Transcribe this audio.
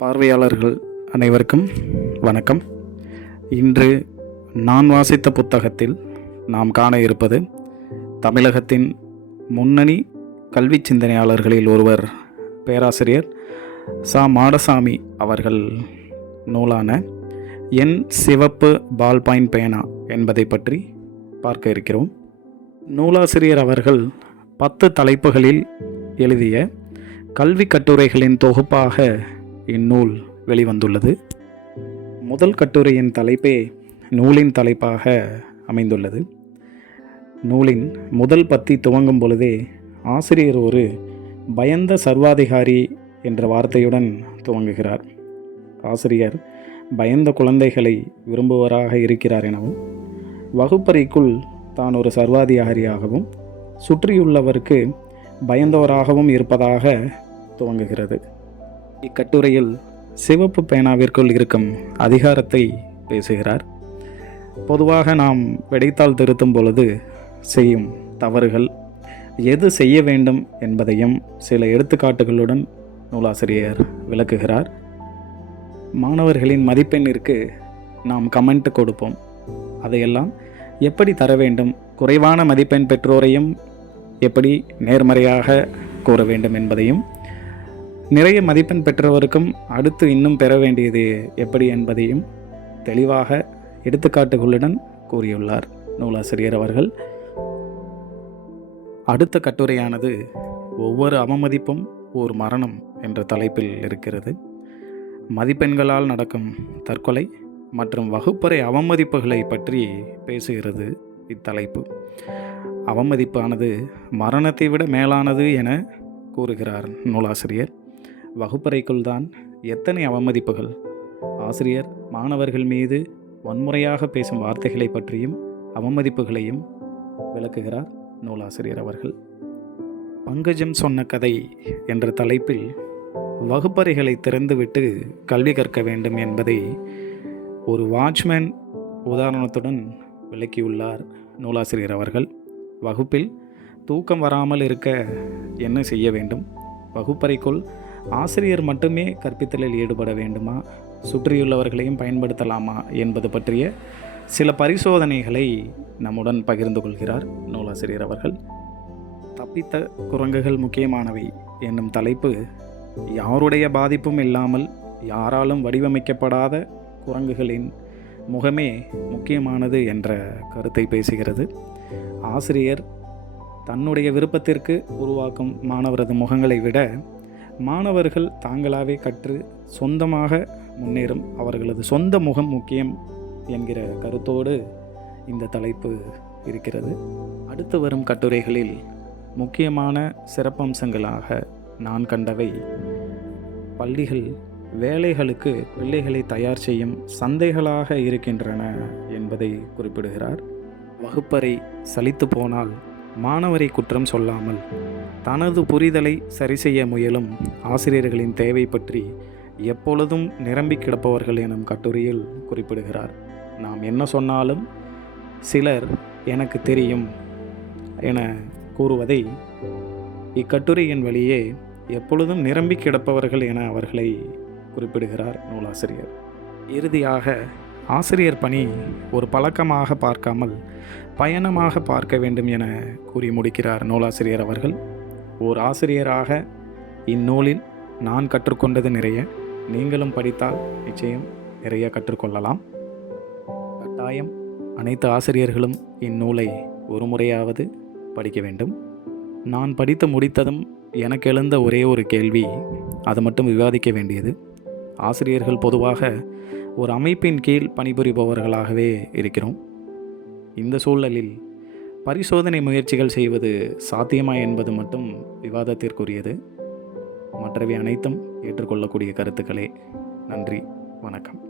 பார்வையாளர்கள் அனைவருக்கும் வணக்கம். இன்று நான் வாசித்த புத்தகத்தில் நாம் காண இருப்பது தமிழகத்தின் முன்னணி கல்வி சிந்தனையாளர்களில் ஒருவர் பேராசிரியர் சா. மாடசாமி அவர்கள் நூலான என் சிவப்பு பால் பாயிண்ட் பேனா என்பதை பற்றி பார்க்க இருக்கிறோம். நூலாசிரியர் அவர்கள் பத்து தலைப்புகளில் எழுதிய கல்வி கட்டுரைகளின் தொகுப்பாக இந்நூல் வெளிவந்துள்ளது. முதல் கட்டுரையின் தலைப்பே நூலின் தலைப்பாக அமைந்துள்ளது. நூலின் முதல் பத்தி துவங்கும் பொழுதே ஆசிரியர் ஒரு பயந்த சர்வாதிகாரி என்ற வார்த்தையுடன் துவங்குகிறார். ஆசிரியர் பயந்த குழந்தைகளை விரும்புவராக இருக்கிறார் எனவும் வகுப்பறைக்குள் தான் ஒரு சர்வாதிகாரியாகவும் சுற்றியுள்ளவருக்கு பயந்தவராகவும் இருப்பதாக துவங்குகிறது. இக்கட்டுரையில் சிவப்பு பேனாவிற்குள் இருக்கும் அதிகாரத்தை பேசுகிறார். பொதுவாக நாம் விடைத்தாள் திருத்தும் பொழுது செய்யும் தவறுகள் எது செய்ய வேண்டும் என்பதையும் சில எடுத்துக்காட்டுகளுடன் நூலாசிரியர் விளக்குகிறார். மாணவர்களின் மதிப்பெண்ணிற்கு நாம் கமெண்ட் கொடுப்போம். அதையெல்லாம் எப்படி தர வேண்டும்? குறைவான மதிப்பெண் பெற்றோரையும் எப்படி நேர்மறையாக கூற வேண்டும் என்பதையும் நிறைய மதிப்பெண் பெற்றவருக்கும் அடுத்து இன்னும் பெற வேண்டியது எப்படி என்பதையும் தெளிவாக எடுத்துக்காட்டுகளுடன் கூறியுள்ளார் நூலாசிரியர் அவர்கள். அடுத்த கட்டுரையானது ஒவ்வொரு அவமதிப்பும் ஓர் மரணம் என்ற தலைப்பில் இருக்கிறது. மதிப்பெண்களால் நடக்கும் தற்கொலை மற்றும் வகுப்பறை அவமதிப்புகளை பற்றி பேசுகிறது இத்தலைப்பு. அவமதிப்பானது மரணத்தை விட மேலானது என கூறுகிறார் நூலாசிரியர். வகுப்பறைக்குள் தான் எத்தனை அவமதிப்புகள். ஆசிரியர் மாணவர்கள் மீது வன்முறையாக பேசும் வார்த்தைகளை பற்றியும் அவமதிப்புகளையும் விளக்குகிறார் நூலாசிரியர் அவர்கள். பங்கஜம் சொன்ன கதை என்ற தலைப்பில் வகுப்பறைகளை திறந்துவிட்டு கல்வி கற்க வேண்டும் என்பதை ஒரு வாட்ச்மேன் உதாரணத்துடன் விளக்கியுள்ளார் நூலாசிரியர் அவர்கள். வகுப்பில் தூக்கம் வராமல் இருக்க என்ன செய்ய வேண்டும்? வகுப்பறைக்குள் ஆசிரியர் மட்டுமே கற்பித்தலில் ஈடுபட வேண்டுமா? சுற்றியுள்ளவர்களையும் பயன்படுத்தலாமா என்பது பற்றிய சில பரிசோதனைகளை நம்முடன் பகிர்ந்து கொள்கிறார் நூலாசிரியர் அவர்கள். தப்பித்த குரங்குகள் முக்கியமானவை என்னும் தலைப்பு யாருடைய பாதிப்பும் இல்லாமல் யாராலும் வடிவமைக்கப்படாத குரங்குகளின் முகமே முக்கியமானது என்ற கருத்தை பேசுகிறது. ஆசிரியர் தன்னுடைய விருப்பத்திற்கு உருவாக்கும் மாணவரது முகங்களை விட மாணவர்கள் தாங்களாகவே கற்று சொந்தமாக முன்னேறும் அவர்களது சொந்த முகம் முக்கியம் என்கிற கருத்தோடு இந்த தலைப்பு இருக்கிறது. அடுத்து வரும் கட்டுரைகளில் முக்கியமான சிறப்பம்சங்களாக நான் கண்டவை. பள்ளிகள் வேலைகளுக்கு பிள்ளைகளை தயார் செய்யும் சந்தைகளாக இருக்கின்றன என்பதை குறிப்பிடுகிறார். வகுப்பறை சலித்து போனால் மாணவரை குற்றம் சொல்லாமல் தனது புரிதலை சரி செய்ய முயலும் ஆசிரியர்களின் தேவை பற்றி எப்பொழுதும் நிரம்பி கிடப்பவர்கள் எனும் கட்டுரையில் குறிப்பிடுகிறார். நாம் என்ன சொன்னாலும் சிலர் எனக்கு தெரியும் என கூறுவதை இக்கட்டுரையின் வழியே எப்பொழுதும் நிரம்பி கிடப்பவர்கள் என அவர்களை குறிப்பிடுகிறார் நூலாசிரியர். இறுதியாக ஆசிரியர் பணி ஒரு பழக்கமாக பார்க்காமல் பயணமாக பார்க்க வேண்டும் என கூறி முடிக்கிறார் நூலாசிரியர் அவர்கள். ஓர் ஆசிரியராக இந்நூலில் நான் கற்றுக்கொண்டது நிறைய. நீங்களும் படித்தால் நிச்சயம் நிறைய கற்றுக்கொள்ளலாம். கட்டாயம் அனைத்து ஆசிரியர்களும் இந்நூலை ஒரு முறையாவது படிக்க வேண்டும். நான் படித்து முடித்ததும் எனக்கு எழுந்த ஒரே ஒரு கேள்வி அது மட்டும் விவாதிக்க வேண்டியது. ஆசிரியர்கள் பொதுவாக ஒரு அமைப்பின் கீழ் பணிபுரிபவர்களாகவே இருக்கிறோம். இந்த சூழலில் பரிசோதனை முயற்சிகள் செய்வது சாத்தியமா என்பது மட்டும் விவாதத்திற்குரியது. மற்றவை அனைத்தும் ஏற்றுக்கொள்ளக்கூடிய கருத்துக்களே. நன்றி. வணக்கம்.